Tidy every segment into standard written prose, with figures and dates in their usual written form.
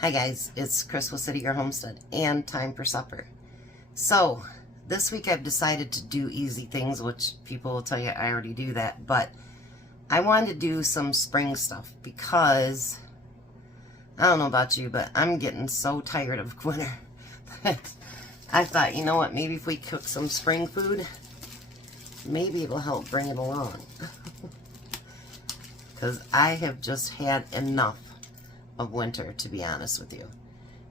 Hi guys, it's Chris with City Girl Homestead and time for supper. So this week I've decided to do easy things, which people will tell you I already do that, but I wanted to do some spring stuff because I don't know about you, but I'm getting so tired of winter that I thought, you know what, maybe if we cook some spring food, maybe it'll help bring it along. Because I have just had enough of winter, to be honest with you.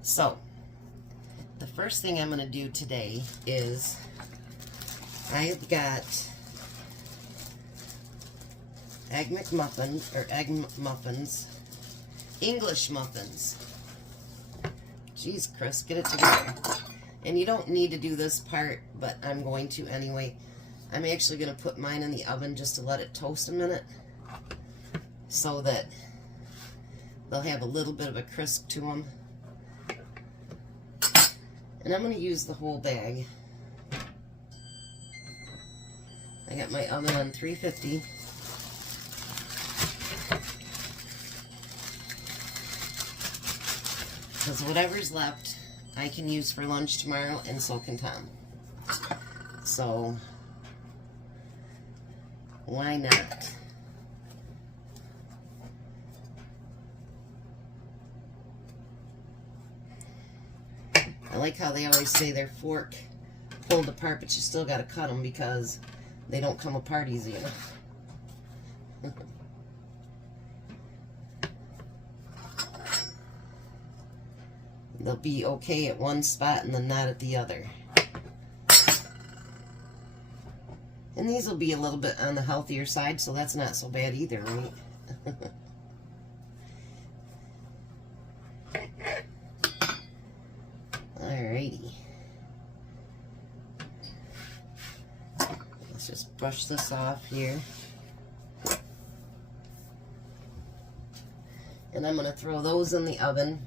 So the first thing I'm going to do today is I've got egg muffins, English muffins. Jeez, Chris, get it together. And you don't need to do this part, but I'm going to anyway. I'm actually going to put mine in the oven just to let it toast a minute so that they'll have a little bit of a crisp to them. And I'm going to use the whole bag. I got my oven on 350. Because whatever's left, I can use for lunch tomorrow, and so can Tom. So, why not? I like how they always say their fork pulled apart, but you still got to cut them because they don't come apart easy enough. They'll be okay at one spot and then not at the other. And these will be a little bit on the healthier side, so that's not so bad either, right? Alrighty. Let's just brush this off here. And I'm going to throw those in the oven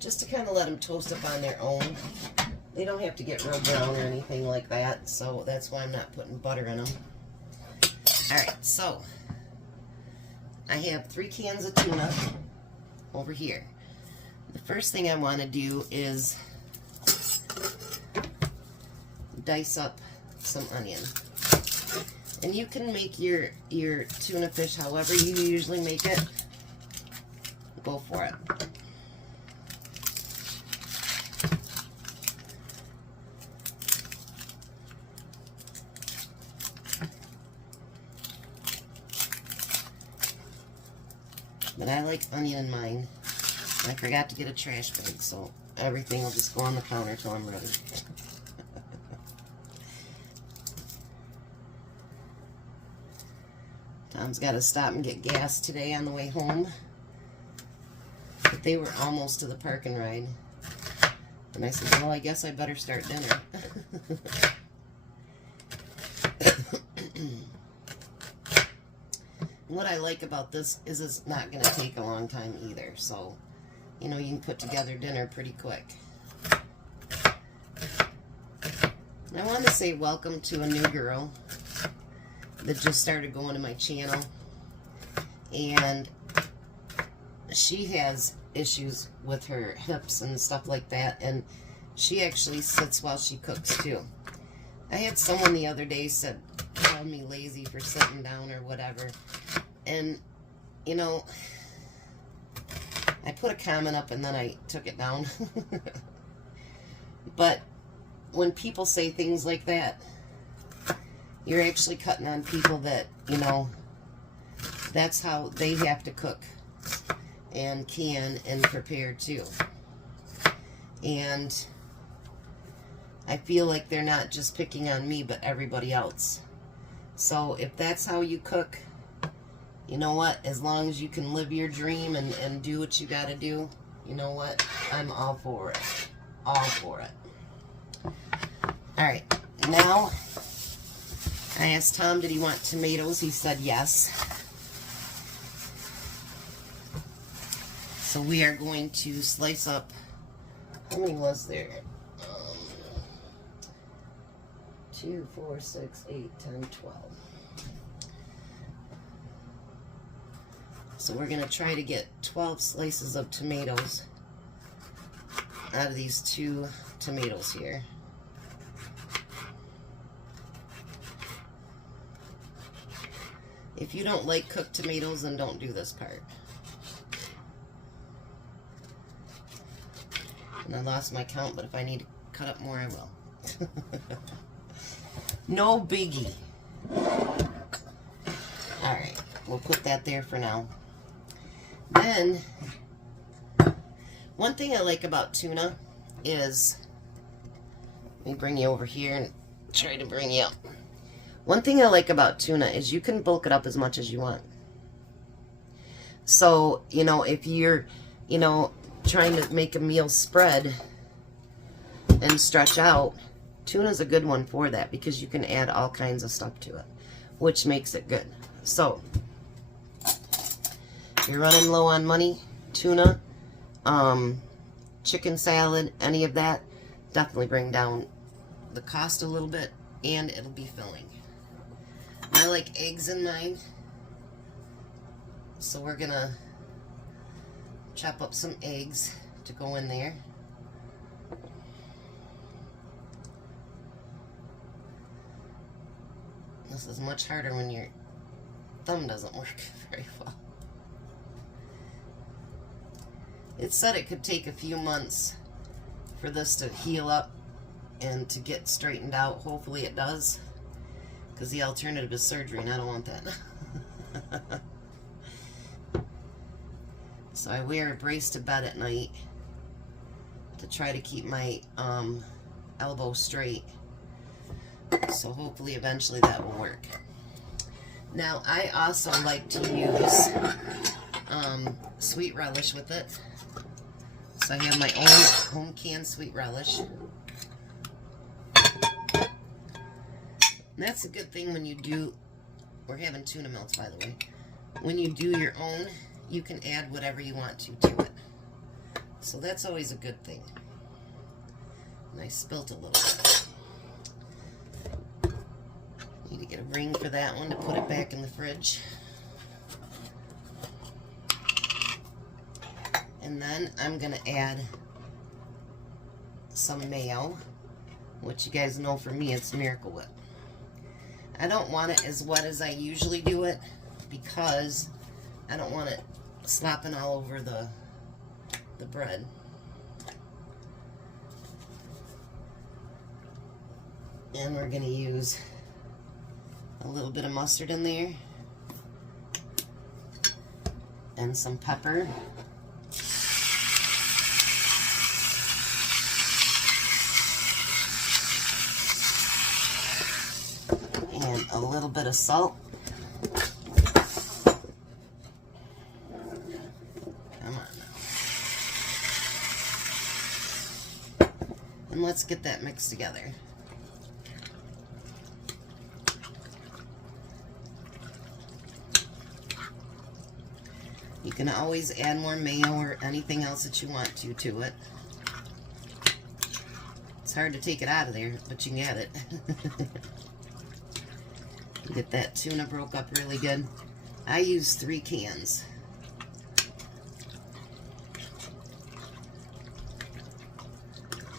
just to kind of let them toast up on their own. They don't have to get real brown or anything like that, so that's why I'm not putting butter in them. Alright, so I have 3 cans of tuna over here. The first thing I want to do is dice up some onion. And you can make your tuna fish however you usually make it. Go for it. But I like onion in mine. I forgot to get a trash bag, so everything will just go on the counter till I'm ready. Tom's got to stop and get gas today on the way home. But they were almost to the park and ride. And I said, well, I guess I better start dinner. What I like about this is it's not going to take a long time either. So, you know, you can put together dinner pretty quick. And I want to say welcome to a new girl that just started going to my channel. And she has issues with her hips and stuff like that. And she actually sits while she cooks too. I had someone the other day called me lazy for sitting down or whatever. And, you know, I put a comment up and then I took it down. But when people say things like that, you're actually cutting on people that, you know, that's how they have to cook and can and prepare too. And I feel like they're not just picking on me, but everybody else. So if that's how you cook, you know what, as long as you can live your dream and do what you got to do, you know what, I'm all for it. All for it. Alright, now I asked Tom, did he want tomatoes? He said yes. So we are going to slice up, how many was there? 2, 4, 6, 8, 10, 12. So we're going to try to get 12 slices of tomatoes out of these 2 tomatoes here. If you don't like cooked tomatoes, then don't do this part. And I lost my count, but if I need to cut up more, I will. No biggie. Alright, we'll put that there for now. Then, one thing I like about tuna is, let me bring you over here and try to bring you up. One thing I like about tuna is you can bulk it up as much as you want. So, you know, if you're, you know, trying to make a meal spread and stretch out, tuna's a good one for that because you can add all kinds of stuff to it, which makes it good. So, if you're running low on money, tuna, chicken salad, any of that, definitely bring down the cost a little bit, and it'll be filling. I like eggs in mine, so we're gonna chop up some eggs to go in there. This is much harder when your thumb doesn't work very well. It said it could take a few months for this to heal up and to get straightened out. Hopefully it does, because the alternative is surgery, and I don't want that. So I wear a brace to bed at night to try to keep my elbow straight. So hopefully eventually that will work. Now I also like to use sweet relish with it. So I have my own home canned sweet relish. And that's a good thing when you do, we're having tuna melts by the way. When you do your own, you can add whatever you want to it. So that's always a good thing. And I spilt a little bit. Need to get a ring for that one to put it back in the fridge. And then I'm going to add some mayo, which you guys know for me it's Miracle Whip. I don't want it as wet as I usually do it because I don't want it slopping all over the bread. And we're going to use a little bit of mustard in there and some pepper. And a little bit of salt. Come on now. And let's get that mixed together. You can always add more mayo or anything else that you want to it. It's hard to take it out of there, but you can add it. Get that tuna broke up really good. I use 3 cans.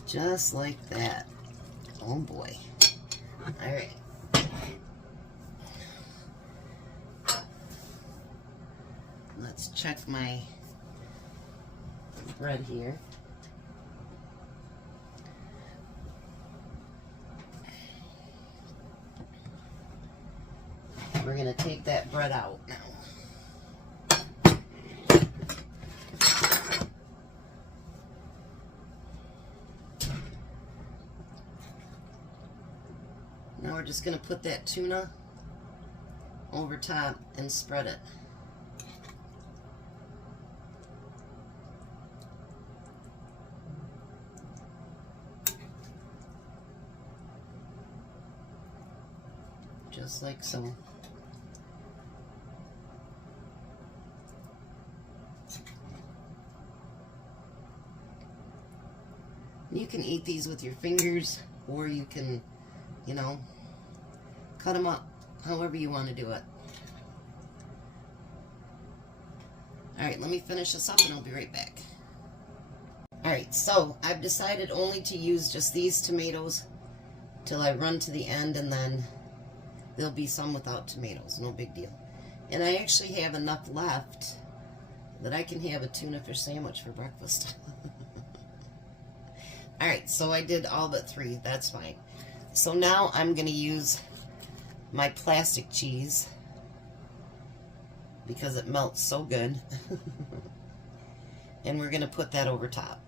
Just like that. Oh boy. Alright. Let's check my bread here. We're going to take that bread out now. Now we're just going to put that tuna over top and spread it. Just like so. You can eat these with your fingers, or you can, you know, cut them up however you want to do it. Alright, let me finish this up and I'll be right back. Alright, so I've decided only to use just these tomatoes till I run to the end, and then there'll be some without tomatoes, no big deal. And I actually have enough left that I can have a tuna fish sandwich for breakfast. Alright, so I did all but 3, that's fine. So now I'm going to use my plastic cheese because it melts so good. And we're going to put that over top.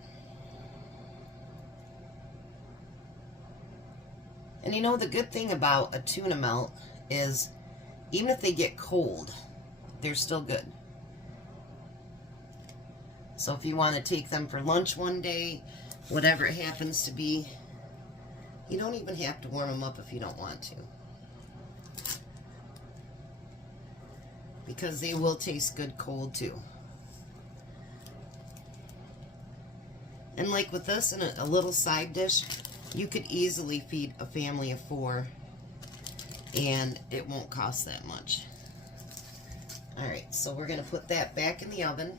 And you know, the good thing about a tuna melt is even if they get cold, they're still good. So if you want to take them for lunch one day, whatever it happens to be, you don't even have to warm them up if you don't want to. Because they will taste good cold too. And like with this and a little side dish, you could easily feed a family of 4 and it won't cost that much. Alright, so we're going to put that back in the oven.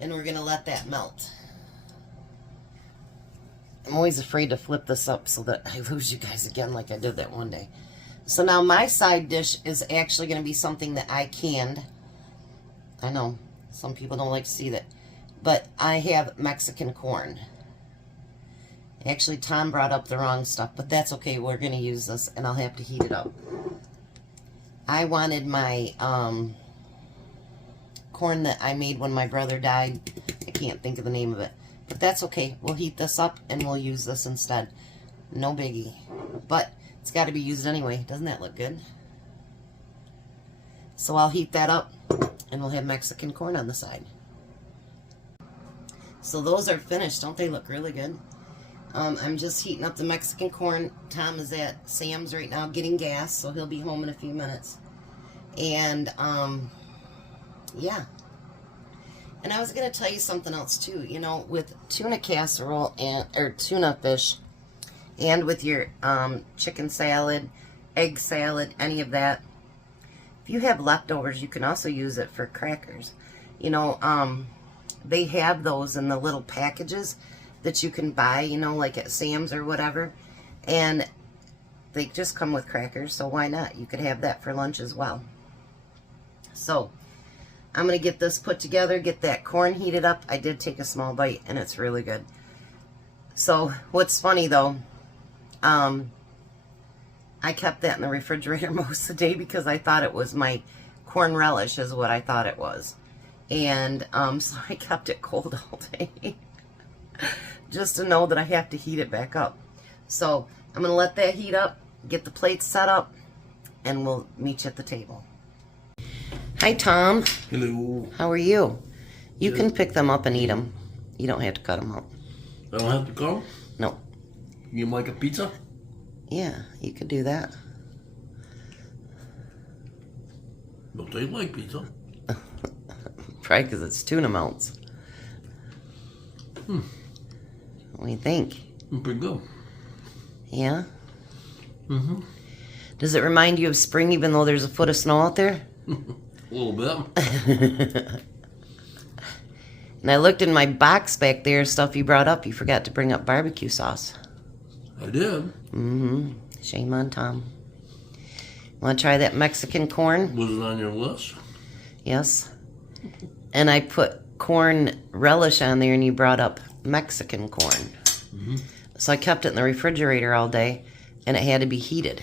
And we're going to let that melt. I'm always afraid to flip this up so that I lose you guys again like I did that one day. So now my side dish is actually going to be something that I canned. I know, some people don't like to see that. But I have Mexican corn. Actually, Tom brought up the wrong stuff, but that's okay. We're going to use this, and I'll have to heat it up. I wanted my corn that I made when my brother died. I can't think of the name of it. But that's okay. We'll heat this up, and we'll use this instead. No biggie. But it's got to be used anyway. Doesn't that look good? So I'll heat that up, and we'll have Mexican corn on the side. So those are finished. Don't they look really good? I'm just heating up the Mexican corn. Tom is at Sam's right now getting gas, so he'll be home in a few minutes. And, yeah. And I was going to tell you something else, too. You know, with tuna casserole, or tuna fish, and with your chicken salad, egg salad, any of that, if you have leftovers, you can also use it for crackers. You know, they have those in the little packages that you can buy, you know, like at Sam's or whatever. And they just come with crackers, so why not? You could have that for lunch as well. So I'm going to get this put together, get that corn heated up. I did take a small bite, and it's really good. So what's funny, though, I kept that in the refrigerator most of the day because I thought it was my corn relish is what I thought it was. And so I kept it cold all day just to know that I have to heat it back up. So I'm going to let that heat up, get the plates set up, and we'll meet you at the table. Hi, Tom. Hello. How are you? You can pick them up and eat them. You don't have to cut them up. I don't have to go? No. You like a pizza? Yeah, you could do that. Don't they like pizza? Probably because it's tuna melts. What do you think? Pretty good. Yeah? Mm-hmm. Does it remind you of spring even though there's a foot of snow out there? A little bit. And I looked in my box back there, stuff you brought up. You forgot to bring up barbecue sauce. I did. Mm-hmm. Shame on Tom. Want to try that Mexican corn? Was it on your list? Yes. And I put corn relish on there, and you brought up Mexican corn. Mm-hmm. So I kept it in the refrigerator all day, and it had to be heated.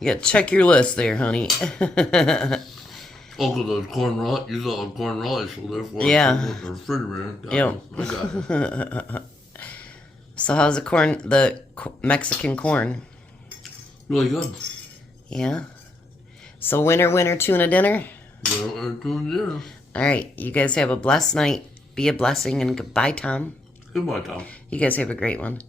You gotta check your list there, honey. Oh, because those corn relish, you thought corn relish, so therefore Yeah. it's in the refrigerator. Yep. I got it. So how's the Mexican corn? Really good. Yeah. So winter tuna dinner? Well, doing dinner. All right. You guys have a blessed night. Be a blessing, and goodbye, Tom. Goodbye, Tom. You guys have a great one.